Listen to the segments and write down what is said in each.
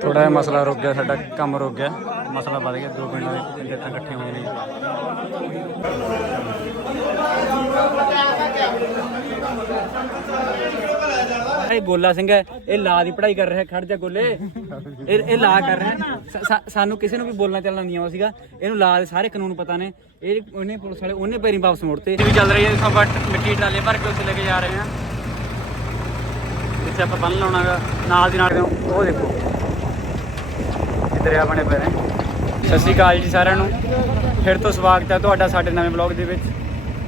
ਥੋੜਾ ਜਿਹਾ ਮਸਲਾ ਰੁਕ ਗਿਆ, ਸਾਡਾ ਕੰਮ ਰੁਕ ਗਿਆ। ਮਸਲਾ ਵੱਧ ਗਿਆ, ਦੋ ਪਿੰਡਾਂ ਦੇ ਪੰਚਾਇਤਾਂ ਇਕੱਠੀਆਂ ਹੋਈਆਂ ਨੇ। ਇਹ ਗੋਲਾ ਸਿੰਘ ਹੈ, ਇਹ ਲਾ ਦੀ ਪੜ੍ਹਾਈ ਕਰ ਰਿਹਾ, ਖੜ ਜਾ ਗੋਲੇ। ਇਹ ਇਹ ਲਾ ਕਰ ਰਿਹਾ। ਸਾ- ਸਾ- ਸਾਨੂੰ ਕਿਸੇ ਨੂੰ ਵੀ ਬੋਲਣਾ ਚੱਲਣਾ ਨਹੀਂ ਆਉਂਦਾ ਸੀਗਾ। ਇਹਨੂੰ ਲਾ ਦੇ, ਸਾਰੇ ਕਾਨੂੰਨ ਪਤਾ ਨੇ। ਇਹ ਉਹਨੇ ਪੁਲਿਸ ਵਾਲੇ ਉਹਨੇ ਪੈਰੀ ਵਾਪਸ ਮੋੜਤੇ। ਇਹ ਵੀ ਚੱਲ ਰਹੀ ਹੈ, ਸਭ ਬੱਟ ਮਿੱਟੀ ਟਾਲੇ ਭਰ ਕੇ ਉੱਥੇ ਲੈ ਕੇ ਜਾ ਰਹੇ ਹਾਂ ਜਿੱਥੇ ਆਪਾਂ ਬੰਨ ਲਾਉਣਾਗਾ, ਨਾਲ ਦੀ ਨਾਲ ਉਹ ਦੇਖੋ। ਦਰਿਆ ਬਣੇ ਪਏ ਨੇ। ਸਤਿ ਸ਼੍ਰੀ ਅਕਾਲ ਜੀ ਸਾਰਿਆਂ ਨੂੰ। ਫਿਰ ਤੋਂ ਸਵਾਗਤ ਹੈ ਤੁਹਾਡਾ ਸਾਡੇ ਨਵੇਂ ਬਲੌਗ ਦੇ ਵਿੱਚ।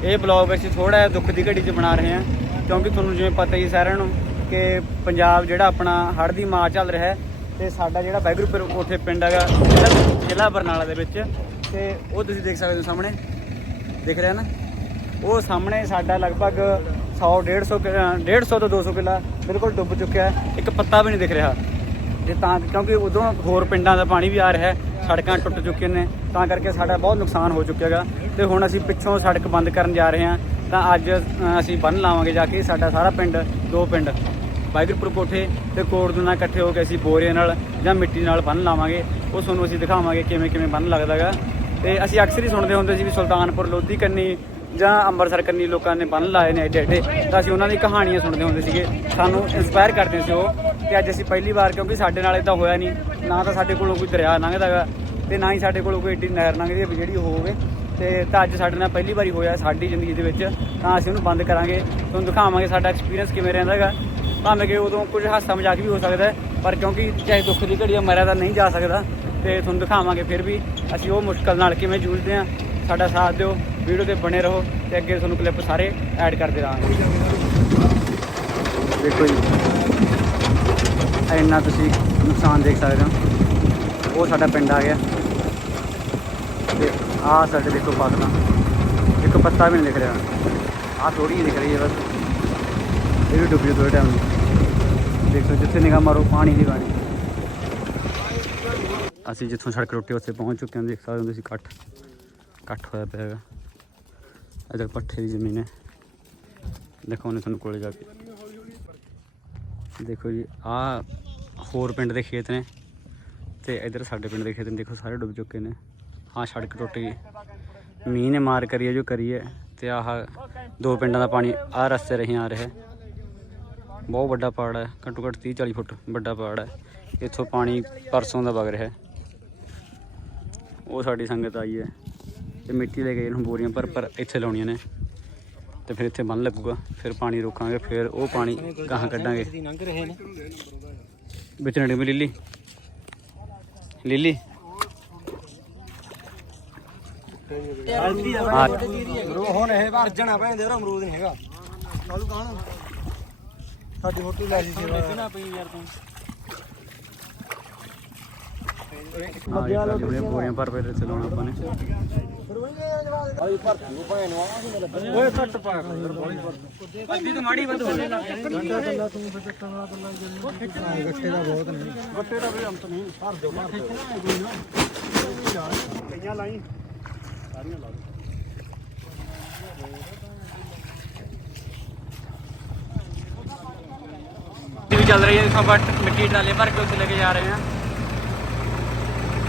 ਇਹ ਬਲੌਗ ਅਸੀਂ ਥੋੜਾ ਜਿਹਾ ਦੁੱਖ ਦੀ ਘੜੀ 'ਚ ਬਣਾ ਰਹੇ ਹਾਂ, ਕਿਉਂਕਿ ਤੁਹਾਨੂੰ ਜਿਵੇਂ ਪਤਾ ਹੀ ਸਾਰਿਆਂ ਨੂੰ ਕਿ ਪੰਜਾਬ ਜਿਹੜਾ ਆਪਣਾ ਹੜ੍ਹ ਦੀ ਮਾਰ ਚੱਲ ਰਿਹਾ ਹੈ ਤੇ ਸਾਡਾ ਜਿਹੜਾ ਬੈਗਰੂਪਰ ਕੋਠੇ ਪਿੰਡ ਹੈਗਾ, ਜ਼ਿਲ੍ਹਾ- ਬਰਨਾਲਾ ਦੇ ਵਿੱਚ ਤੇ ਉਹ ਤੁਸੀਂ ਦੇਖ ਸਕਦੇ ਹੋ ਸਾਹਮਣੇ, ਦਿਖ ਰਿਹਾ ਨਾ? ਉਹ ਸਾਹਮਣੇ ਸਾਡਾ ਲਗਭਗ 100 150 150 ਤੋਂ 200 ਕਿੱਲਾ ਬਿਲਕੁਲ ਡੁੱਬ ਚੁੱਕਿਆ ਇੱਕ ਪੱਤਾ ਵੀ ਨਹੀਂ ਦਿਖ ਰਿਹਾ। ਤੇ ਤਾਂ ਕਿਉਂਕਿ ਉਦੋਂ ਹੋਰ ਪਿੰਡਾਂ ਦਾ ਪਾਣੀ ਵੀ ਆ ਰਿਹਾ ਸੜਕਾਂ ਟੁੱਟ ਚੁੱਕੀਆਂ ਨੇ, ਤਾਂ ਕਰਕੇ ਸਾਡਾ ਬਹੁਤ ਨੁਕਸਾਨ ਹੋ ਚੁੱਕਿਆ ਹੈਗਾ। ਤੇ ਹੁਣ ਅਸੀਂ ਪਿੱਛੋਂ ਸੜਕ ਬੰਦ ਕਰਨ ਜਾ ਰਹੇ ਹਾਂ, ਤਾਂ ਅੱਜ ਅਸੀਂ ਬੰਨ ਲਾਵਾਂਗੇ ਜਾ ਕੇ ਸਾਡਾ ਸਾਰਾ ਪਿੰਡ, ਦੋ ਪਿੰਡ। ਬਾਈਗਰਪੁਰ ਕੋਠੇ ਤੇ ਨਾਲ ਇਕੱਠੇ ਹੋ ਕੇ ਅਸੀਂ ਬੋਰੀਆਂ ਨਾਲ ਜਾਂ ਮਿੱਟੀ ਨਾਲ ਬੰਨ ਲਾਵਾਂਗੇ। ਉਹ ਤੁਹਾਨੂੰ ਅਸੀਂ ਦਿਖਾਵਾਂਗੇ ਕਿਵੇਂ ਕਿਵੇਂ ਬੰਨ ਲੱਗਦਾਗਾ ਤੇ ਅਸੀਂ ਅਕਸਰ ਹੀ ਸੁਣਦੇ ਹੁੰਦੇ ਸੀ ਵੀ ਸੁਲਤਾਨਪੁਰ, ਲੋਧੀ ਕੰਨੀ ਜਾਂ ਅੰਮ੍ਰਿਤਸਰ ਕੰਨੀ ਲੋਕਾਂ ਨੇ ਬੰਨ ਲਾਏ ਨੇ ਐਡੇ ਐਡੇ ਤਾਂ ਅਸੀਂ ਉਹਨਾਂ ਦੀ ਕਹਾਣੀਆਂ ਸੁਣਦੇ ਹੁੰਦੇ ਸੀਗੇ। ਸਾਨੂੰ ਇਨਸਪਾਇਰ ਕਰਦੇ ਸੀ ਉਹ ਤੇ ਅੱਜ ਅਸੀਂ ਪਹਿਲੀ ਵਾਰ ਕਿਉਂਕਿ ਸਾਡੇ ਨਾਲ ਇਦਾਂ ਹੋਇਆ ਨਹੀਂ। ਨਾ ਤਾਂ ਸਾਡੇ ਕੋਲੋਂ ਕੋਈ ਦਰਿਆ ਲੰਘਦਾਗਾ ਤੇ ਨਾ ਹੀ ਸਾਡੇ ਕੋਲੋਂ ਕੋਈ ਐਡੀ ਨਹਿਰ ਲੰਘਦੀ ਹੈ ਜਿਹੜੀ ਹੋਵੇ। ਤੇ ਤਾਂ ਅੱਜ ਸਾਡੇ ਨਾਲ ਪਹਿਲੀ ਵਾਰੀ ਹੋਇਆ ਸਾਡੀ ਜ਼ਿੰਦਗੀ ਦੇ ਵਿੱਚ। ਤਾਂ ਅਸੀਂ ਉਹਨੂੰ ਬੰਦ ਕਰਾਂਗੇ। ਤੁਹਾਨੂੰ ਦਿਖਾਵਾਂਗੇ ਸਾਡਾ ਐਕਸਪੀਰੀਅੰਸ ਕਿਵੇਂ ਰਹਿੰਦਾ ਹੈਗਾ। ਭਾਵੇਂ ਕਿ ਉਦੋਂ ਕੁਝ ਹਾਸਾ ਮਜ਼ਾਕ ਵੀ ਹੋ ਸਕਦਾ ਪਰ ਕਿਉਂਕਿ ਚਾਹੇ ਦੁੱਖ ਦੀ ਘੜੀ ਆ, ਮਰਿਆ ਤਾਂ ਨਹੀਂ ਜਾ ਸਕਦਾ। ਤੇ ਤੁਹਾਨੂੰ ਦਿਖਾਵਾਂਗੇ ਫਿਰ ਵੀ ਅਸੀਂ ਉਹ ਮੁਸ਼ਕਲ ਨਾਲ ਕਿਵੇਂ ਜੂਝਦੇ ਹਾਂ। ਸਾਡਾ ਸਾਥ ਦਿਓ, ਵੀਡੀਓ ਤੇ ਬਣੇ ਰਹੋ ਤੇ ਅੱਗੇ ਤੁਹਾਨੂੰ ਕਲਿੱਪ ਸਾਰੇ ਐਡ ਕਰਦੇ ਰਹਾਂਗੇ। ਦੇਖੋ ਜੀ, ਇੰਨਾ ਤੁਸੀਂ ਨੁਕਸਾਨ ਦੇਖ ਸਕਦੇ ਹੋ। ਉਹ ਸਾਡਾ ਪਿੰਡ ਆ ਗਿਆ। ਤੇ ਆਹ ਸਾਡੇ ਦੇਖੋ ਫਸਲਾਂ ਇੱਕ ਪੱਤਾ ਵੀ ਨਹੀਂ ਦਿਖ ਰਿਹਾ ਆਹ ਥੋੜੀ ਜਿਹੀ ਦਿਖ ਰਹੀ ਹੈ ਬਸ। ਇਹ ਵੀ ਡੁੱਬੀ ਥੋੜੇ ਟਾਈਮ ਨੂੰ ਦੇਖੋ ਜਿੱਥੇ ਨਿਗਾਹ ਮਾਰੋ, ਪਾਣੀ ਦੀ ਪਾਣੀ ਅਸੀਂ ਜਿੱਥੋਂ ਸੜਕ ਟੁੱਟੀ ਉੱਥੇ ਪਹੁੰਚ ਚੁੱਕੇ ਹਾਂ, ਦੇਖ ਸਕਦੇ ਹੋ ਤੁਸੀਂ ਇਕੱਠ। ਇਕੱਠ ਹੋਇਆ ਪਿਆ ਹੈਗਾ। ਇਧਰ ਪੱਠੇ ਦੀ ਜ਼ਮੀਨ ਹੈ। ਦੇਖੋ ਉਹਨੇ ਤੁਹਾਨੂੰ ਕੋਲੇ ਜਾ ਕੇ। ਦੇਖੋ ਜੀ ਆਹ ਹੋਰ ਪਿੰਡ ਦੇ ਖੇਤ ਨੇ ਤੇ ਇਧਰ ਸਾਡੇ ਪਿੰਡ ਦੇ ਖੇਤ ਨੇ। ਦੇਖੋ ਸਾਰੇ ਡੁੱਬ ਚੁੱਕੇ ਨੇ। ਹਾਂ ਸੜਕ ਟੁੱਟ। ਗਈ ਮੀਂਹ ਨੇ ਮਾਰ ਕਰੀਏ ਜੋ ਕਰੀਏ ਹੈ। ਤੇ ਆਹ ਦੋ ਪਿੰਡਾਂ ਦਾ ਪਾਣੀ, ਆਹ ਰਸਤੇ ਰਹੀ ਆ ਰਿਹਾ। ਬਹੁਤ ਵੱਡਾ ਪਹਾੜ ਹੈ ਘੱਟੋ ਘੱਟ 30 40 ਫੁੱਟ ਵੱਡਾ ਪਹਾੜ ਹੈ। ਇੱਥੋਂ ਪਾਣੀ ਪਰਸੋਂ ਦਾ ਵਗ ਰਿਹਾ ਹੈ। ਉਹ ਸਾਡੀ ਸੰਗਤ ਆਈ ਹੈ ਤੇ ਮਿੱਟੀ ਲੈ ਕੇ ਇਹਨੂੰ ਬੋਰੀਆਂ ਪਰ ਪਰ ਇੱਥੇ ਲਾਉਣੀਆਂ ਨੇ ਤੇ ਫਿਰ ਇੱਥੇ ਬੰਨ ਲੱਗੂਗਾ ਫਿਰ ਪਾਣੀ ਰੋਕਾਂਗੇ ਫਿਰ ਉਹ ਪਾਣੀ ਗਾਹਾਂ ਕੱਢਾਂਗੇ। ਵਿੱਚ ਨੇੜੇ ਮੇ ਲਿੱਲੀ? ਲਿੱਲੀ? ਹਾਂ। ਹੁਣ ਇਹ ਭੈਂਦੇ ਉਹ ਅਮਰੂਦ ਨਹੀਂ ਹੈਗਾ। ਕਾਲੂ ਕਾਣ ਸਾਡੀ ਫੋਟੋ ਲੈ ਲਈ ਸੀ ਦੇਖਣਾ ਪਈ ਯਾਰ ਤੂੰ। ਹਾਂ ਜੀ ਸਾਡੀ ਬੋਰੀਆਂ ਭਰ ਭਰ ਇੱਥੇ ਲਾਉਣਾ ਆਪਾਂ ਨੇ। ਆਈ ਭਰ ਤੂੰ ਭੈਣ ਨੂੰ ਆਵਾਂਗੇ ਓਏ ਘੱਟ ਪਾ ਯਾਰ ਬੋਲੀ ਭਰ ਅੱਧੀ ਤਾਂ ਮਾੜੀ ਵੱਧ ਲੱਗ ਘੰਟਾ ਕੱਲਾ ਤੂੰ ਫਿਰ ਚੱਟਾਂ ਵਾਲਾ ਕੱਲਾ ਜਲਦੀ ਗੱਟੇ ਦਾ ਬਹੁਤ ਨਹੀਂ ਗੱਟੇ ਦਾ ਵੀ ਅੰਤ ਨਹੀਂ। ਭਰ ਦਿਓ ਭਰ ਦਿਓ। ਕਈਆਂ ਲਾਈ ਸਾਰੀਆਂ ਲਾ ਵੀ ਚੱਲ ਰਹੀ ਹੈ ਸਭ ਬੱਟ ਮਿੱਟੀ ਟਾਲੇ ਭਰ ਕੇ ਉੱਥੇ ਲੈ ਕੇ ਜਾ ਰਹੇ ਹਾਂ।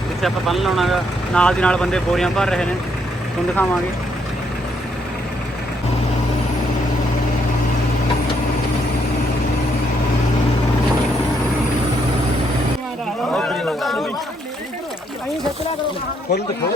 ਜਿੱਥੇ ਆਪਾਂ ਬੰਨ ਲਾਉਣਾਗਾ ਨਾਲ ਦੀ ਨਾਲ ਬੰਦੇ ਬੋਰੀਆਂ ਭਰ ਰਹੇ ਨੇ ਤੁਹਾਨੂੰ ਦਿਖਾਵਾਂਗੇ। ਖੋਲ ਤੇ ਖੋਲ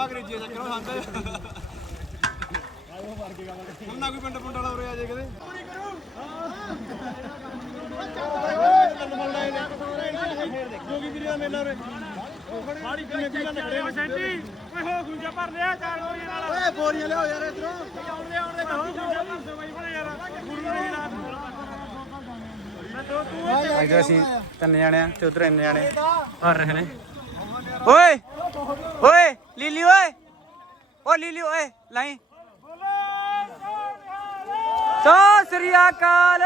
ਡੱਬਾ ਅੰਗਰੇਜ਼ੀ ਸੰਦੇ ਹੁਣ ਨਾ ਕੋਈ ਪਿੰਡ ਪੁੰਡ ਵਾਲਾ ਉਰੇ ਆ ਜੇ ਵੀਰੇ ਦਾ ਮੇਲਾ ਉਰੇ ਮਾੜੀ ਸੈਂਟੀ ਓਏ ਹੋ ਗੁੰਜਾ ਭਰ ਲਿਆ ਚਾਰ ਬੋਰੀਆਂ ਨਾਲ ਓਏ ਬੋਰੀਆਂ ਲਿਆਓ ਯਾਰ ਇਧਰੋਂ। ਆਉਂਦੇ ਆਉਂਦੇ ਹੋ ਗੁੰਜਾ ਭਰ ਦੋ ਬਾਈ ਬਣੇ ਯਾਰ ਗੁਰੂ ਦੀ ਰਾਤ ਮੈਂ ਦੋ ਤੂੰ ਅੱਜ ਅਸੀਂ ਤਿੰਨ ਜਾਣੇ ਆ ਤੇ ਉਧਰ ਇੰਨੇ ਜਾਣੇ ਭਰ ਰਹੇ ਨੇ। ਓਏ! ਓਏ, ਲੀਲੀ ਓਏ। ਓ, ਲੀਲੀ ਓਏ, ਲਾਈ। ਸਤਿ ਸ੍ਰੀ ਅਕਾਲ।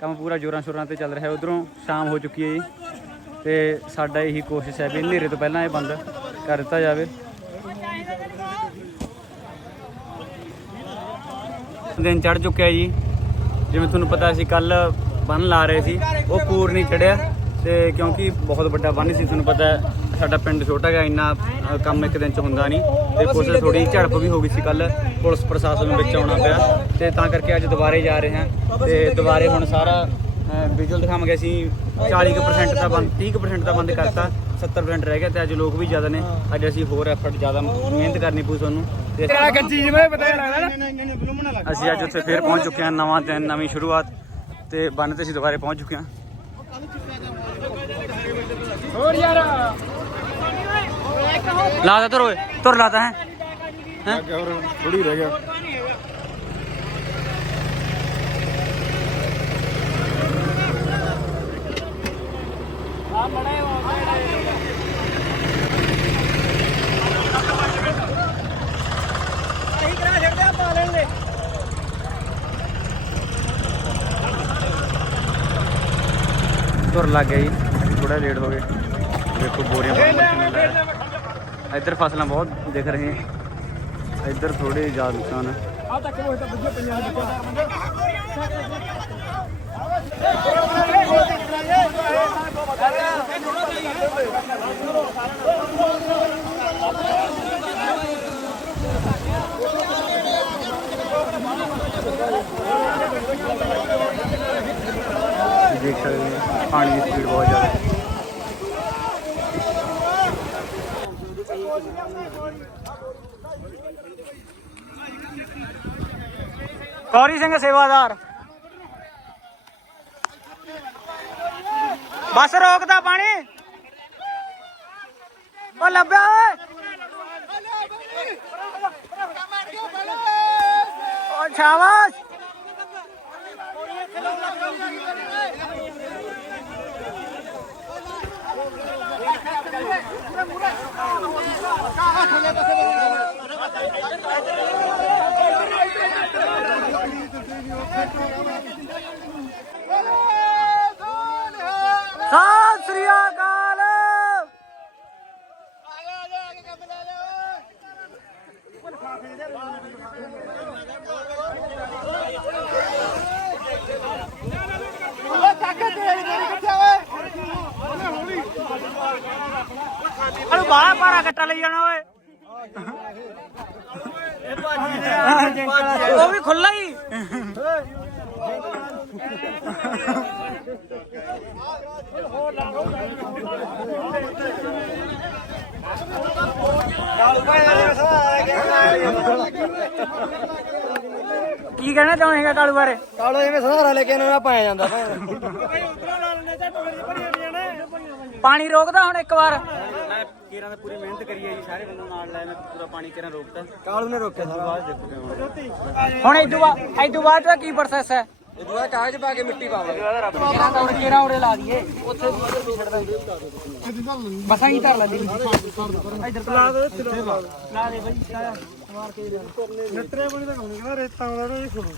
ਕੰਮ ਪੂਰਾ ਜੋਰਾਂ ਸ਼ੋਰਾਂ ਤੇ ਚੱਲ ਰਿਹਾ ਉਧਰੋਂ ਸ਼ਾਮ ਹੋ ਚੁੱਕੀ ਹੈ ਜੀ। ਤੇ ਸਾਡਾ ਇਹੀ ਕੋਸ਼ਿਸ਼ ਹੈ ਵੀ ਹਨੇਰੇ ਤੋਂ ਪਹਿਲਾਂ ਇਹ ਬੰਦ ਕਰ ਦਿੱਤਾ ਜਾਵੇ। ਦਿਨ ਚੜ ਚੁੱਕਿਆ ਜੀ। ਜਿਵੇਂ ਤੁਹਾਨੂੰ ਪਤਾ ਸੀ ਕੱਲ ਬੰਨ ਲਾ ਰਹੇ ਸੀ। ਉਹ ਪੂਰ ਨਹੀਂ ਚੜਿਆ ਤੇ ਕਿਉਂਕਿ ਬਹੁਤ ਵੱਡਾ ਬੰਨ ਸੀ ਤੁਹਾਨੂੰ ਪਤਾ ਹੈ, ਸਾਡਾ ਪਿੰਡ ਛੋਟਾ ਹੈਗਾ ਇੰਨਾ ਅ, ਕੰਮ ਇੱਕ ਦਿਨ ਚ ਹੁੰਦਾ ਨਹੀਂ। ਤੇ ਕੁਛ ਥੋੜੀ ਝੜਪ ਵੀ ਹੋ ਗਈ ਸੀ ਕੱਲ ਪੁਲਿਸ ਪ੍ਰਸ਼ਾਸਨ ਨੂੰ ਵਿੱਚ ਆਉਣਾ ਪਿਆ। ਤੇ ਤਾਂ ਕਰਕੇ ਅੱਜ ਦੁਬਾਰੇ ਜਾ ਰਹੇ ਹਾਂ। ਤੇ ਦੁਬਾਰੇ ਹੁਣ ਸਾਰਾ ਵਿਜੂਅਲ ਦਿਖਾਵਾਂਗੇ ਅਸੀਂ 40% ਦਾ ਬੰਦ 30% ਦਾ ਬੰਦ ਕਰਤਾ 70% ਰਹਿ ਗਿਆ ਤੇ ਅੱਜ ਲੋਕ ਵੀ ਜ਼ਿਆਦਾ ਨੇ। ਅੱਜ ਅਸੀਂ ਹੋਰ ਐਫਰਟ ਜ਼ਿਆਦਾ ਮਿਹਨਤ ਕਰਨੀ ਪਊ ਤੁਹਾਨੂੰ ਤੇ ਗੱਜੀ ਜਿਵੇਂ ਪਤਾ ਲੱਗਦਾ ਨਾ। ਅਸੀਂ ਅੱਜ ਉੱਥੇ ਫੇਰ ਪਹੁੰਚ ਚੁੱਕੇ ਹਾਂ ਨਵਾਂ ਦਿਨ ਨਵੀਂ ਸ਼ੁਰੂਆਤ। ਤੇ ਬੰਨ ਤੇ ਅਸੀਂ ਦੁਬਾਰੇ ਪਹੁੰਚ ਚੁੱਕੇ ਹਾਂ। ਹੋਰ ਯਾਰ। ਲਾ ਦਾ ਤੁਰ ਓਏ ਤੁਰ ਲਾਤਾ ਹੈ। ਹੈ? ਥੋੜੀ ਰਹਿ ਗਿਆ। ਤੁਰ ਲੱਗ ਗਿਆ ਜੀ। ਥੋੜਾ ਲੇਟ ਹੋ ਗਏ। ਦੇਖੋ, ਬੋਰੀਆਂ ਬਹੁਤ ਇੱਧਰ ਫਸਲਾਂ ਬਹੁਤ ਦਿਖ ਰਹੀਆਂ ਇੱਧਰ ਥੋੜੇ ਜ਼ਿਆਦਾ ਨੁਕਸਾਨ ਹੈ ਆ। ਤੱਕ ਉਹ ਤਾਂ ਬੁੱਝੇ ਪਈਆਂ ਦੇਖ ਸਕਦੇ ਹੋ ਪਾਣੀ ਦੀ ਸਪੀਡ ਬਹੁਤ ਜ਼ਿਆਦਾ ਹੈ ਕੌਰੀ ਸਿੰਘ ਸੇਵਾਦਾਰ ਬਸ ਰੋਕਦਾ ਪਾਣੀ ਉਹ ਲੱਭਿਆ ਓਏ ਉਹ ਸ਼ਾਬਾਸ਼ ਸਤਿ ਬਾਹਰ ਪਾਰਾ ਕੱਟਾ ਲਈ ਜਾਣਾ ਓਏ। ਉਹ ਵੀ ਖੁੱਲਾ ਹੀ। ਕੀ ਕਹਿਣਾ ਚਾਹੁੰਦਾ ਕਾਲੂ ਬਾਰੇ? ਕਾਲੋ ਜਿਵੇਂ ਸਹਾਰਾ ਲੈ ਕੇ ਇਹਨਾਂ ਨੂੰ ਪਾਇਆ ਜਾਂਦਾ। ਪਾਣੀ ਰੋਕਦਾ ਹੁਣ ਇੱਕ ਵਾਰ। ਕੇਰਾਂ ਦਾ ਪੂਰੀ ਮਿਹਨਤ ਕਰੀ ਹੈ ਜੀ ਸਾਰੇ ਬੰਦੇ ਨਾਲ ਲੈ ਮੈਂ ਪੂਰਾ ਪਾਣੀ ਕੇਰਾਂ ਰੋਕਤਾ। ਕਾਲੂ ਨੇ ਰੋਕਿਆ ਸਾਰਾ? ਬਾਅਦ ਦੇਖੋਗੇ ਹੁਣ ਇਦੋਂ ਬਾਅਦ ਇਦੋਂ ਬਾਅਦ ਦਾ ਕੀ ਪ੍ਰੋਸੈਸ ਹੈ? ਇਹ ਦੁਆ ਕਾਗਜ਼ ਪਾ ਕੇ ਮਿੱਟੀ ਪਾਵਾਂਗੇ। ਕੇਰਾਂ ਦਾ ਕੇਰਾਂ ਉਰੇ ਲਾ ਦਈਏ। ਉੱਥੇ ਉਧਰ ਵੀ ਛੱਡ ਦਾਂਗੇ। ਬਸਾਂ ਹੀ ਧਰ ਲੈਂਦੀ ਇੱਧਰ ਲਾ ਦੇ ਲਾ ਦੇ। ਬਈ ਮਾਰ ਕੇ ਨੱਤਰੇ ਬਣੀ ਤਾਂ ਕੋਈ ਕਹਿੰਦਾ ਰੇਤਾ ਆਉਂਦਾ ਇਹ ਖੁੱਲੂ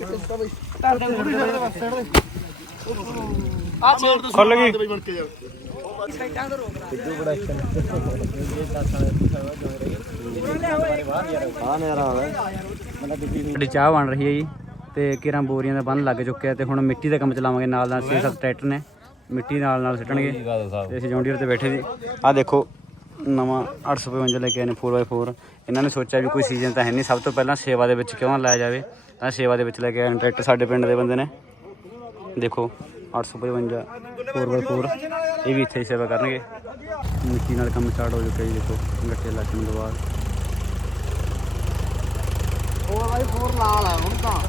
ਧਰ ਦੇ ਖੁੱਲ ਗਈ। ਬਣ ਕੇ ਜਾ ਸਾਡੀ ਚਾਹ ਬਣ ਰਹੀ ਹੈ ਜੀ ਤੇ ਕਿਰਾਂ ਬੋਰੀਆਂ ਦਾ ਬੰਨ ਲੱਗ ਚੁੱਕਿਆ ਤੇ ਹੁਣ ਮਿੱਟੀ ਦਾ ਕੰਮ ਚਲਾਵਾਂਗੇ ਨਾਲ ਨਾਲ 6-7 ਟਰੈਕਟਰ ਨੇ। ਮਿੱਟੀ ਨਾਲ ਨਾਲ ਸਿੱਟਣਗੇ ਤੇ ਅਸੀਂ ਜੌਂਡੀਅਰ ਤੇ ਬੈਠੇ ਸੀ ਆਹ ਦੇਖੋ, ਨਵਾਂ 855 ਲੈ ਕੇ ਆਏ ਨੇ 4x4 ਇਹਨਾਂ ਨੇ ਸੋਚਿਆ ਵੀ ਕੋਈ ਸੀਜ਼ਨ ਤਾਂ ਹੈ ਨਹੀਂ। ਸਭ ਤੋਂ ਪਹਿਲਾਂ ਸੇਵਾ ਦੇ ਵਿੱਚ ਕਿਉਂ ਨਾ ਲਾਇਆ ਜਾਵੇ? ਤਾਂ ਸੇਵਾ ਦੇ ਵਿੱਚ ਲੈ ਕੇ ਆਏ ਟਰੈਕਟਰ ਸਾਡੇ ਪਿੰਡ ਦੇ ਬੰਦੇ ਨੇ। ਦੇਖੋ 855 4x4 ਇਹ ਵੀ ਇੱਥੇ ਹੀ ਸੇਵਾ ਕਰਨਗੇ। ਮਿੱਟੀ ਨਾਲ ਕੰਮ ਸਟਾਰਟ ਹੋ ਚੁੱਕਿਆ ਜੀ, ਦੇਖੋ, ਗੱਟੇ ਲੱਗਣ ਤੋਂ ਬਾਅਦ ਹੋਰ ਬਾਈ ਫੋਰ ਲਾਲ ਆ, ਹੁਣ ਤਾਂ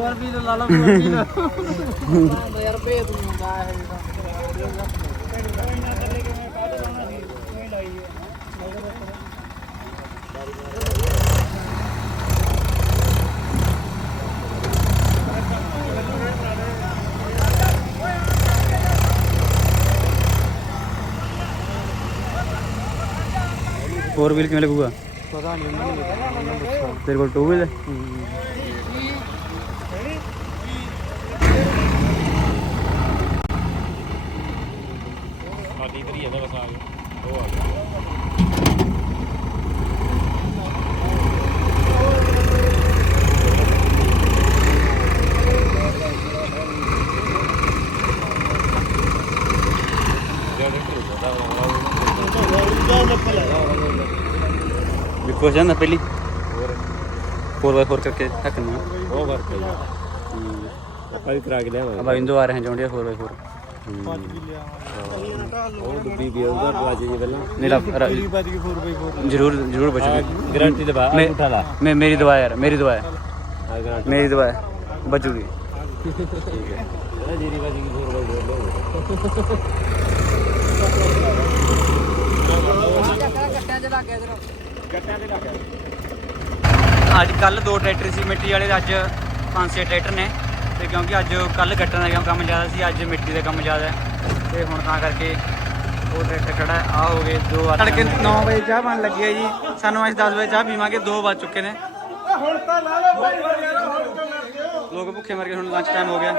ਯਾਰ ਵੀ ਲਾ ਲਾ ਵੀ ਲਾ ਯਾਰ ਭੇਜ ਤੂੰ ਹੁੰਦਾ ਇਹ ਫੋਰ ਵੀਲ ਕਿਵੇਂ ਲੱਗੂਗਾ? ਪਤਾ ਨਹੀਂ ਮੈਨੂੰ ਤੇਰੇ ਕੋਲ ਟੂ ਵੀਲ ਹੈ। ਹੀ ਹੈ ਬਸ ਖੁਸ਼ ਜਾਂਦਾ ਪਹਿਲੀ। ਹੋਰ ਵਾਰ ਹੋਰ ਕਰਕੇ ਥੱਕਣਾ ਉਹ ਵਰਕ ਆਪਾਂ ਕਰਾ ਕੇ ਲਿਆਵਾਂਗੇ। ਆਪਾਂ ਇੰਦੋ ਆ ਰਹੇ ਹਾਂ ਜੋਂਡੀਆ ਹੋਰ ਵਾਰ ਹੋਰ। 5 ਜ਼ਰੂਰ ਮੇਰੀ ਦਵਾ ਮੇਰੀ ਦਵਾ ਹੈ। ਅੱਜ ਕੱਲ ਦੋ ਟਰੈਕਟਰ ਸੀ ਮਿੱਟੀ ਵਾਲੇ ਅੱਜ ਪੰਜ ਛੇ ਟਰੈਕਟਰ ਨੇ। ਤੇ ਕਿਉਂਕਿ ਅੱਜ ਕੱਲ ਗੱਟਣ ਦਾ ਕੰਮ ਜ਼ਿਆਦਾ ਸੀ ਅੱਜ ਮਿੱਟੀ ਦਾ ਕੰਮ ਜ਼ਿਆਦਾ ਹੈ। ਤੇ ਹੁਣ ਤਾਂ ਕਰਕੇ ਉਹ ਟਰੈਕਟਰ ਖੜਾ ਹੈ। ਆ ਹੋ ਗਏ ਦੋ ਤੜਕੇ 9 ਵਜੇ ਚਾਹ ਬਣ ਲੱਗੀ ਹੈ ਜੀ। ਸਾਨੂੰ ਅੱਜ 10 ਵਜੇ ਚਾਹ ਪੀਵਾਂਗੇ 2 ਵੱਜ ਚੁੱਕੇ ਨੇ। ਹੁਣ ਤਾਂ ਲਾ ਲਓ ਭਾਈ ਯਾਰ ਹੁਣ ਤੋਂ ਮਿਲ ਗਿਓ ਲੋਕ ਭੁੱਖੇ ਮਰ ਗਏ ਹੁਣ ਲੰਚ ਟਾਈਮ ਹੋ ਗਿਆ।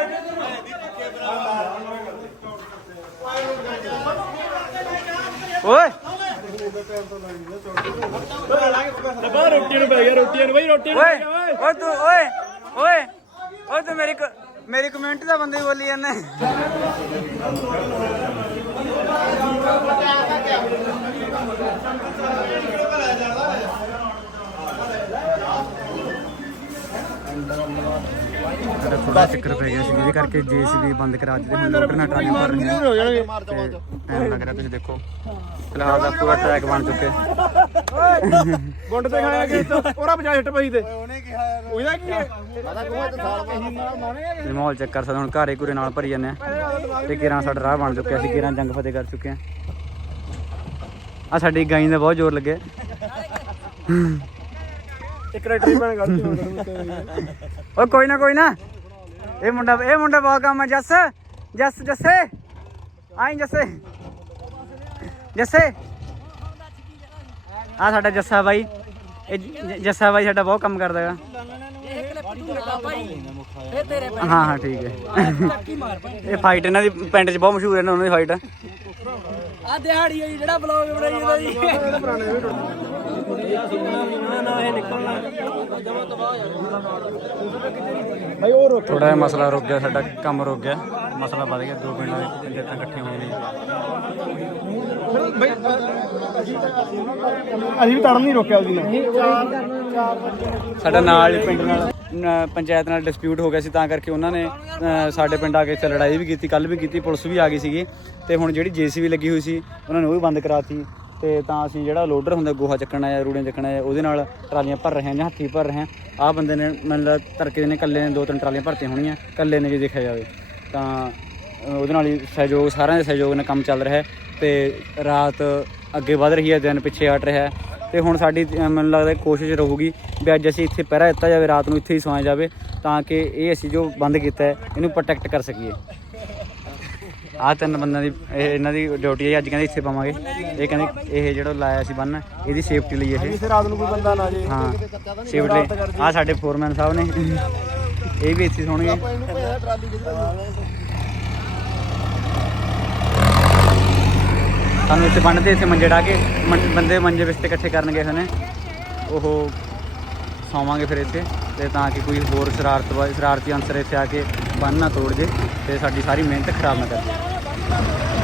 ਓਏ! ਡੱਬਾ ਰੋਟੀ ਨੂੰ ਪੈ ਗਿਆ ਰੋਟੀਆਂ ਨੂੰ ਬਈ ਰੋਟੀ ਓਏ। ਓਏ ਤੂੰ ਓਏ ਓਏ। ਓਏ ਤੂੰ ਮੇਰੀ ਕ- ਕਮਿਊਨਿਟੀ ਦਾ ਬੰਦੇ ਬੋਲੀ ਜਾਂਦਾ। ਸਾਡਾ ਥੋੜਾ ਚੱਕਰ ਪੈ ਗਿਆ ਸੀ ਜਿਹਦੇ ਕਰਕੇ ਜੀਸੀਬੀ ਬੰਦ ਕਰਾ ਦਿੱਤੇ ਹੁਣ ਲੋਡਰ ਨਾਲ ਟਰਾਲੀ ਭਰ ਰਹੇ ਹੋ ਜਾਣਗੇ ਟਾਈਮ ਲੱਗ ਰਿਹਾ ਤੁਸੀਂ ਦੇਖੋ। ਫਿਲਹਾਲ ਦਾ ਪੂਰਾ ਟਰੈਕ ਬਣ ਚੁੱਕੇ ਗੁੰਡ ਤੇ ਖਾਇਆ ਕਿ ਉਹਰਾ 50 ਹਿੱਟ ਪਈ ਤੇ। ਉਹਨੇ ਕਿਹਾ ਉਹਦਾ ਕੀ ਹੈ? ਇਹ ਮਾਹੌਲ ਚੈੱਕ ਕਰ ਸਕਦੇ ਹੁਣ ਘਾਰੇ ਘੂਰੇ ਨਾਲ ਭਰੀ ਜਾਂਦੇ ਆ। ਤੇ ਕਿਰਾਂ ਸਾਡਾ ਰਾਹ ਬਣ ਚੁੱਕਿਆ ਸੀ ਕਿਰਾਂ ਜੰਗ ਫਤਿਹ ਕਰ ਚੁੱਕੇ ਆ। ਆ ਸਾਡੀ ਗਾਈ ਦਾ ਬਹੁਤ ਜ਼ੋਰ ਲੱਗੇ ਇੱਕ ਰੈਟਰੀ ਬਣ ਗਲਤੀ ਹੋ ਓ ਕੋਈ ਨਾ ਕੋਈ ਨਾ। ਇਹ ਮੁੰਡਾ ਇਹ ਮੁੰਡਾ ਬਹੁਤ ਕੰਮ ਆ। ਜੱਸ ਜੱਸ, ਜੱਸੇ। ਆਈ ਜੱਸੇ। ਜੱਸੇ। ਆ ਸਾਡਾ ਜੱਸਾ ਬਾਈ। ਇਹ ਜੱਸਾ ਬਾਈ ਸਾਡਾ ਬਹੁਤ ਕੰਮ ਕਰਦਾ ਹੈਗਾ। ਹਾਂ ਹਾਂ, ਠੀਕ ਹੈ। ਇਹ ਫਾਈਟ ਇਹਨਾਂ ਦੀ ਪਿੰਡ 'ਚ ਬਹੁਤ ਮਸ਼ਹੂਰ ਹੈ ਨਾ ਦੀ ਫਾਈਟ ਆ ਦਿਹਾੜੀ ਹੋਈ ਜਿਹੜਾ ਬਲੌਗ ਬਣਾਈ ਜਾਂਦਾ ਜੀ। ਭਾਈ ਉਹ ਰੁਕ। ਥੋੜਾ ਜਿਹਾ ਮਸਲਾ ਰੁਕ ਗਿਆ ਸਾਡਾ ਕੰਮ ਰੁਕ ਗਿਆ। ਮਸਲਾ ਵੱਧ ਗਿਆ ਦੋ ਪਿੰਡਾਂ ਦੇ ਪਿੰਡੇ ਤਾਂ ਇਕੱਠੇ ਹੋਏ ਨੇ। ਬਈ ਅਸੀਂ ਵੀ ਤੜਨ ਨਹੀਂ ਰੋਕਿਆ ਉਹਦੀ ਸਾਡਾ ਨਾਲ ਹੀ ਪਿੰਡ ਨਾਲ। ਪੰਚਾਇਤ ਨਾਲ ਡਿਸਪਿਊਟ ਹੋ ਗਿਆ ਸੀ ਤਾਂ ਕਰਕੇ ਉਹਨਾਂ ਨੇ ਸਾਡੇ ਪਿੰਡ ਆ ਕੇ ਇੱਥੇ ਲੜਾਈ ਵੀ ਕੀਤੀ ਕੱਲ ਵੀ ਕੀਤੀ, ਪੁਲਿਸ ਵੀ ਆ ਗਈ ਸੀਗੀ। ਤੇ ਹੁਣ ਜਿਹੜੀ ਜੀਸੀਬੀ ਲੱਗੀ ਹੋਈ ਸੀ, ਉਹਨਾਂ ਨੇ ਉਹ ਵੀ ਬੰਦ ਕਰਾਤੀ। ਤੇ ਤਾਂ ਅਸੀਂ ਜਿਹੜਾ ਲੋਡਰ ਹੁੰਦਾ, ਗੋਹਾ ਚੱਕਣਾ ਜਾਂ ਰੂੜੀਆਂ ਚੱਕਣਾ ਜਾਂ ਉਹਦੇ ਨਾਲ ਟਰਾਲੀਆਂ ਭਰ ਰਹੇ ਹਾਂ ਜਾਂ ਹੱਥੀ ਭਰ ਰਹੇ ਹਾਂ, ਆਹ ਬੰਦੇ ਨੇ ਮੈਨੂੰ ਲੱਗਦਾ ਤੜਕੇ ਨੇ ਇਕੱਲੇ ਨੇ ਦੋ ਤਿੰਨ ਟਰਾਲੀਆਂ ਭਰਤੀਆਂ ਹੋਣੀਆਂ, ਇਕੱਲੇ ਨੇ ਜੇ ਦੇਖਿਆ ਜਾਵੇ। ਤਾਂ ਉਹਦੇ ਨਾਲ ਹੀ ਸਹਿਯੋਗ, ਸਾਰਿਆਂ ਦੇ ਸਹਿਯੋਗ ਨਾਲ ਕੰਮ ਚੱਲ ਰਿਹਾ ਹੈ। ਤੇ ਰਾਤ ਅੱਗੇ ਵਧ ਰਹੀ ਹੈ, ਦਿਨ ਪਿੱਛੇ ਹਟ ਰਿਹਾ ਹੈ। ਤੇ ਹੁਣ ਸਾਡੀ ਮੈਨੂੰ ਲੱਗਦਾ ਕੋਸ਼ਿਸ਼ ਰਹੂਗੀ ਵੀ ਅੱਜ ਅਸੀਂ ਇੱਥੇ ਪਹਿਰਾ ਦਿੱਤਾ ਜਾਵੇ ਰਾਤ ਨੂੰ ਇੱਥੇ ਹੀ ਸੌਂਇਆ ਜਾਵੇ ਤਾਂ ਕਿ ਇਹ ਅਸੀਂ ਜੋ ਬੰਦ ਕੀਤਾ ਹੈ ਇਹਨੂੰ ਪ੍ਰੋਟੈਕਟ ਕਰ ਸਕੀਏ। ਆਹ ਤਿੰਨ ਬੰਦਿਆਂ ਦੀ ਇਹ ਇਹਨਾਂ ਦੀ ਡਿਊਟੀ ਹੈ ਅੱਜ ਕਹਿੰਦੇ ਇੱਥੇ ਪਾਵਾਂਗੇ। ਇਹ ਕਹਿੰਦੇ ਇਹ ਜਿਹੜਾ ਲਾਇਆ ਸੀ ਬੰਨ ਇਹਦੀ ਸੇਫਟੀ ਲਈ ਇਹ। ਕਿਸੇ ਰਾਤ ਨੂੰ ਕੋਈ ਬੰਦਾ ਨਾ ਜੇ। ਹਾਂ ਸੇਫਟੀ ਆਹ ਸਾਡੇ ਫੋਰਮੈਨ ਸਾਹਿਬ ਨੇ। ਇਹ ਵੀ ਇੱਥੇ ਸੌਣਗੇ। ਸਾਨੂੰ ਇੱਥੇ ਬੰਨ ਇੱਥੇ ਮੰਜੇ ਢਾ ਕੇ ਮੰ- ਬੰਦੇ ਮੰਜੇ ਬਿਸਤੇ ਇਕੱਠੇ ਕਰਨ ਗਏ ਹੋਏ ਉਹ ਸੌਵਾਂਗੇ ਫਿਰ ਇੱਥੇ ਤੇ ਤਾਂ ਕਿ ਕੋਈ ਹੋਰ ਸ਼ਰਾਰਤ ਵਾ- ਸ਼ਰਾਰਤੀ ਅੰਸਰ ਇੱਥੇ ਆ ਕੇ ਬੰਨ ਨਾ ਤੋੜ ਜੇ ਤੇ ਸਾਡੀ ਸਾਰੀ ਮਿਹਨਤ ਖਰਾਬ ਨਾ ਕਰ ਦੇ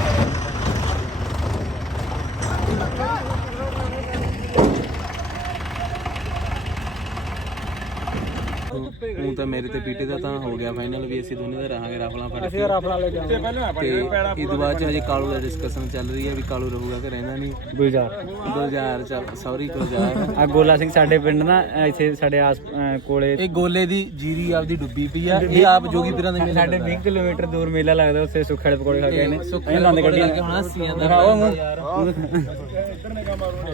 ਉਹ ਤਾਂ ਮੇਰੇ ਤੇ ਪੀਟੀ ਦਾ ਤਾਂ ਹੋ ਗਿਆ ਫਾਈਨਲ ਵੀ ਅਸੀਂ ਦੋਨੇ ਦਾ ਰਹਾਂਗੇ ਰਾਫਲਾਂ ਫੜ ਅਸੀਂ ਕੇ। ਰਾਫਲਾ ਲੈ ਜਾਵਾਂਗੇ। ਤੇ ਇਹ ਤੋਂ ਬਾਅਦ ਚ ਹਜੇ ਕਾਲੂ ਦਾ ਡਿਸਕਸ਼ਨ ਚੱਲ ਰਹੀ ਹੈ ਵੀ ਕਾਲੂ ਰਹੂਗਾ ਕਿ ਰਹਿੰਦਾ ਨਹੀਂ। ਗੁਲਜ਼ਾਰ। 2000 ਚੱਲ ਸੌਰੀ ਗੁਲਜ਼ਾਰ। ਆ ਗੋਲਾ ਸਿੰਘ ਸਾਡੇ ਪਿੰਡ ਨਾ ਇੱਥੇ ਸਾਡੇ ਆਸ ਕੋਲੇ ਇਹ ਗੋਲੇ ਦੀ ਜੀਰੀ ਆਪਦੀ ਡੁੱਬੀ ਪਈ ਆ ਇਹ ਆਪ ਜੋਗੀ ਪੀਰਾਂ ਦੇ ਮੇਲੇ ਸਾਡੇ 20 ਕਿਲੋਮੀਟਰ ਦੂਰ ਮੇਲਾ ਲੱਗਦਾ ਉੱਥੇ ਸੁੱਖੇ ਵਾਲੇ ਪਕੌੜੇ ਖਾ ਕੇ ਆਏ ਨੇ। ਅਸੀਂ ਗੱਡੀਆਂ ਲੱਗੇ ਹੋਣਾ ਸੀਆਂ ਦਾ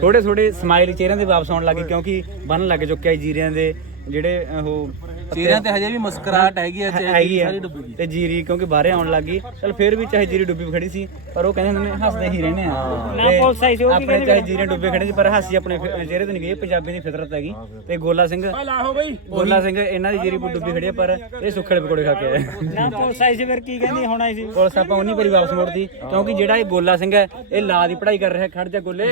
ਥੋੜੇ ਥੋੜੇ ਸਮਾਈਲ ਚਿਹਰਿਆਂ ਦੇ ਵਾਪਸ ਆਉਣ ਲੱਗੇ ਕਿਉਂਕਿ ਬੰਨ ਲੱਗ ਚੁੱਕਿਆ ਜੀਰਿਆਂ ਦੇ ਜਿਹੜੇ ਉਹ ਚਿਹਰਿਆਂ ਤੇ ਹਜੇ ਵੀ ਮੁਸਕਰਾਹਟ ਹੈਗੀ ਆ ਚਾਹੇ ਹੈਗੀ ਆ। ਸਾਰੀ ਡੁੱਬ ਗਈ। ਤੇ ਜੀਰੀ ਕਿਉਂਕਿ ਬਾਹਰੇ ਆਉਣ ਲੱਗੀ ਚਲ ਫਿਰ ਵੀ ਚਾਹੇ ਜੀਰੀ ਡੁੱਬੀ ਖੜੀ ਸੀ ਪਰ ਉਹ ਕਹਿੰਦੇ ਹੁੰਦੇ ਨੇ ਹੱਸਦੇ ਹੀ ਰਹਿੰਦੇ ਆ। ਨਾ ਪੁਲਿਸ ਆਈ ਸੀ ਉਹ ਆਪਣੇ ਚਾਹੇ ਜੀਰੀਆਂ ਡੁੱਬੇ ਖੜੇ ਸੀ ਪਰ ਹਾਸੀ ਆਪਣੇ ਚਿਹਰੇ ਤੇ ਨਹੀਂ ਗਈ ਇਹ ਪੰਜਾਬੀ ਦੀ ਫਿਤਰਤ ਹੈਗੀ। ਤੇ ਗੋਲਾ ਸਿੰਘ ਲਾਹੋ ਬਈ। ਗੋਲਾ ਸਿੰਘ ਇਹਨਾਂ ਦੀ ਜੀਰੀ ਡੁੱਬੀ ਖੜੀ ਆ ਪਰ ਇਹ ਸੁੱਖੇ ਵਾਲੇ ਪਕੌੜੇ ਖਾ ਕੇ ਆਏ। ਨਾ ਪੁਲਿਸ ਆਈ ਸੀ ਫਿਰ ਕੀ ਕਹਿੰਦੀ ਹੁਣ ਆਈ ਸੀ? ਪੁਲਿਸ ਆਪਾਂ ਉਨੀ ਵਾਰੀ ਵਾਪਸ ਮੋੜਦੀ ਕਿਉਂਕਿ ਜਿਹੜਾ ਇਹ ਗੋਲਾ ਸਿੰਘ ਹੈ ਇਹ ਲਾ ਦੀ ਪੜ੍ਹਾਈ ਕਰ ਰਿਹਾ ਖੜ ਜਾ ਗੋਲੇ।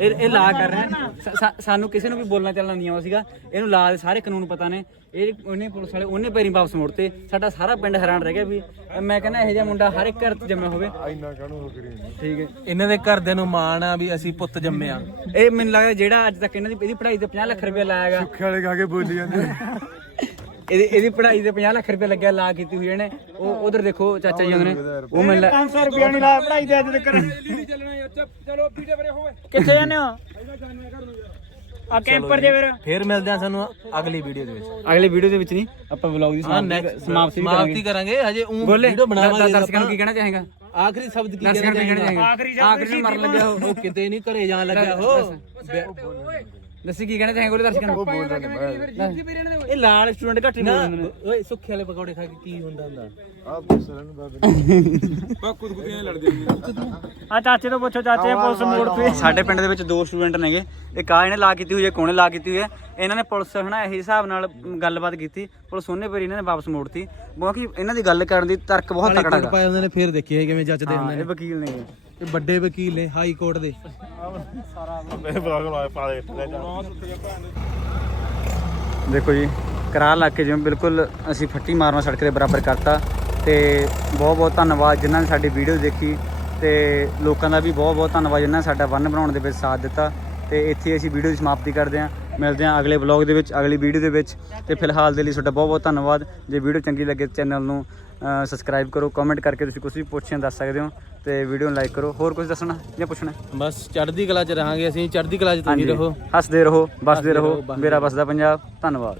ਇਹ ਇਹ ਲਾ ਕਰ ਰਿਹਾ। ਸਾਨੂੰ ਕਿਸੇ ਨੂੰ ਵੀ ਬੋਲਣਾ ਚੱਲਣਾ ਨਹੀਂ ਆਉਂਦਾ ਸੀਗਾ। ਇਹਨੂੰ ਲਾ ਦੇ ਸਾਰੇ ਕਾਨੂੰਨ ਪਤਾ ਨੇ। ਇਹ ਉਹਨੇ ਪੁਲਿਸ ਵਾਲੇ ਉਹਨੇ ਪੈਰੀ ਵਾਪਸ ਮੋੜਤੇ। ਸਾਡਾ ਸਾਰਾ ਪਿੰਡ ਹੈਰਾਨ ਰਹਿ ਗਿਆ ਵੀ ਮੈਂ ਕਹਿੰਦਾ ਇਹੋ ਜਿਹਾ ਮੁੰਡਾ ਹਰ ਇੱਕ ਘਰ 'ਚ ਜੰਮਿਆ ਹੋਵੇ। ਇੰਨਾ ਕਾਹਨੂੰ ਠੀਕ ਹੈ। ਇਹਨਾਂ ਦੇ ਘਰਦਿਆਂ ਨੂੰ ਮਾਣ ਆ ਵੀ ਅਸੀਂ ਪੁੱਤ ਜੰਮਿਆ। ਇਹ ਮੈਨੂੰ ਲੱਗਦਾ ਜਿਹੜਾ ਅੱਜ ਤੱਕ ਇਹਨਾਂ ਦੀ ਇਹਦੀ ਪੜ੍ਹਾਈ ਤੇ 50 ਲੱਖ ਰੁਪਏ ਲਾਇਆਗਾ ਖਾਲੇ ਖਾ ਕੇ ਬੋਲੀ ਜਾਂਦੇ। ਇਹਦੀ ਇਹਦੀ ਪੜ੍ਹਾਈ ਤੇ 50 ਲੱਖ ਰੁਪਏ ਲੱਗਿਆ ਲਾ ਕੀਤੀ ਹੋਈ ਇਹਨੇ। ਉਹ ਉਧਰ ਦੇਖੋ ਚਾਚਾ ਜੀ ਆਉਂਦੇ ਨੇ ਉਹ ਮੈਨੂੰ ਲੱਗ- 500 ਰੁਪਿਆ ਨਹੀਂ ਲਾਇਆ ਪੜਾਈ ਦੇ ਅੱਜ ਤੱਕ। ਚਲੋ ਵੀਡੀਓ ਬਰੇ ਹੋਵੇ ਕਿੱਥੇ ਜਾਂਦੇ ਹੋ ਆ ਕੈਂਪਰ ਜੇ। ਫਿਰ। ਫੇਰ ਮਿਲਦੇ ਆ ਸਾਨੂੰ ਅਗਲੀ ਵੀਡੀਓ ਦੇ ਵਿੱਚ। ਅਗਲੀ ਵੀਡੀਓ ਦੇ ਵਿੱਚ ਨਹੀਂ ਆਪਾਂ ਵਲੌਗ ਦੀ ਹਾਂ ਸਮਾਪਤੀ ਨੈਕਸਟ ਸਮਾਪਤੀ ਵੀ ਸਮਾਪਤੀ ਕਰਾਂਗੇ। ਕਰਾਂਗੇ ਹਜੇ ਉਹ ਵੀਡੀਓ ਬਣਾਵਾਂਗੇ ਦਰਸ਼ਕਾਂ ਨੂੰ ਕੀ ਕਹਿਣਾ ਚਾਹੇਗਾ? ਆਖਰੀ ਸ਼ਬਦ ਕੀ ਦਰਸ਼ਕਾਂ ਨੂੰ ਕੀ ਕਹਿਣਾ ਚਾਹੇਗਾ? ਆਖਰੀ ਆਖਰੀ ਨੂੰ ਮਰਨ ਲੱਗਿਆ ਉਹ। ਕਿਤੇ ਨਹੀਂ ਘਰੇ ਜਾਣ ਲੱਗਿਆ ਉਹ। ਦੱਸੀ ਕੀ ਕਹਿਣਾ ਚਾਹੇਗਾ ਗੋਲੇ ਦਰਸ਼ਕਾਂ ਨੂੰ ਇਹ ਲਾਲ ਸਟੂਡੈਂਟ ਘੱਟ ਨਹੀਂ ਬੋਲਦੇ ਨੇ ਓਏ ਸੁੱਖੇ ਵਾਲੇ ਪਕੌੜੇ ਖਾ ਕੇ ਕੀ ਹੁੰਦਾ ਹੁੰਦਾ? ਆ ਚਾਚੇ ਤੋਂ ਪੁੱਛੋ ਚਾਚੇ ਪੁਲਿਸ ਮੋੜ ਤੇ। ਸਾਡੇ ਪਿੰਡ ਦੇ ਵਿੱਚ ਦੋ ਸਟੂਡੈਂਟ ਨੇਗੇ। ਇੱਕ ਆ ਇਹਨੇ ਲਾ ਕੀਤੀ ਹੋਈ ਹੈ ਕੋਨੇ ਲਾ ਕੀਤੀ ਹੋਈ ਹੈ। ਇਹਨਾਂ ਨੇ ਪੁਲਿਸ ਹਨਾ ਇਹੀ ਹਿਸਾਬ ਨਾਲ ਗੱਲਬਾਤ ਕੀਤੀ। ਪੁਲਿਸ ਉਹਨੇ ਪਰ ਇਹਨਾਂ ਨੇ ਵਾਪਸ ਮੋੜਤੀ। ਕਿਉਂਕਿ ਇਹਨਾਂ ਦੀ ਗੱਲ ਕਰਨ ਦੀ ਤਰਕ ਬਹੁਤ ਤਕੜਾ ਹੈਗਾ। ਪਾਏ ਹੁੰਦੇ ਨੇ ਫੇਰ ਦੇਖੀਏ ਕਿਵੇਂ ਜੱਜਦੇ ਹਾਂ, ਹੁੰਦੇ ਇਹ ਨੇ ਵਕੀਲ ਨੇ। ਇਹ ਵੱਡੇ ਵਕੀਲ ਨੇ, ਹਾਈ ਕੋਰਟ ਦੇ। ਦੇਖੋ ਜੀ ਕਰਾ ਲਾ ਕੇ ਜਿਵੇਂ ਬਿਲਕੁਲ ਅਸੀਂ ਫੱਟੀ ਮਾਰਨਾ ਸੜਕ ਦੇ ਬਰਾਬਰ ਕਰਤਾ ਤੇ ਬਹੁਤ ਬਹੁਤ ਧੰਨਵਾਦ ਜਿਨ੍ਹਾਂ ਨੇ ਸਾਡੀ ਵੀਡੀਓ ਦੇਖੀ ਤੇ ਲੋਕਾਂ ਦਾ ਵੀ ਬਹੁਤ ਬਹੁਤ ਧੰਨਵਾਦ ਜਿਨ੍ਹਾਂ ਨੇ ਸਾਡਾ ਵੰਨ ਬਣਾਉਣ ਦੇ ਵਿੱਚ ਸਾਥ ਦਿੱਤਾ ਤੇ ਇੱਥੇ ਅਸੀਂ ਵੀਡੀਓ ਦੀ ਸਮਾਪਤੀ ਕਰਦੇ ਹਾਂ। ਮਿਲਦੇ ਹਾਂ ਅਗਲੇ ਵਲੌਗ ਦੇ ਵਿੱਚ ਅਗਲੀ ਵੀਡੀਓ ਦੇ ਵਿੱਚ। ਤੇ ਫਿਲਹਾਲ ਦੇ ਲਈ ਤੁਹਾਡਾ ਬਹੁਤ ਬਹੁਤ ਧੰਨਵਾਦ। ਜੇ ਵੀਡੀਓ ਚੰਗੀ ਲੱਗੇ ਚੈਨਲ ਨੂੰ ਸਬਸਕ੍ਰਾਈਬ ਕਰੋ ਕਮੈਂਟ ਕਰਕੇ ਤੁਸੀਂ ਕੁਝ ਵੀ ਪੁੱਛਿਆ ਦੱਸ ਸਕਦੇ ਹੋ। ਤੇ ਵੀਡੀਓ ਨੂੰ ਲਾਈਕ ਕਰੋ। ਹੋਰ ਕੁਝ ਦੱਸਣਾ ਜਾਂ ਪੁੱਛਣਾ? ਬਸ ਚੜ੍ਹਦੀ ਕਲਾ 'ਚ ਰਹਾਂਗੇ ਅਸੀਂ ਚੜ੍ਹਦੀ ਕਲਾ 'ਚ ਤੁਸੀਂ ਰਹੋ। ਹੱਸਦੇ ਰਹੋ ਬਸਦੇ ਰਹੋ, ਮੇਰਾ ਬਸਦਾ ਪੰਜਾਬ। ਧੰਨਵਾਦ।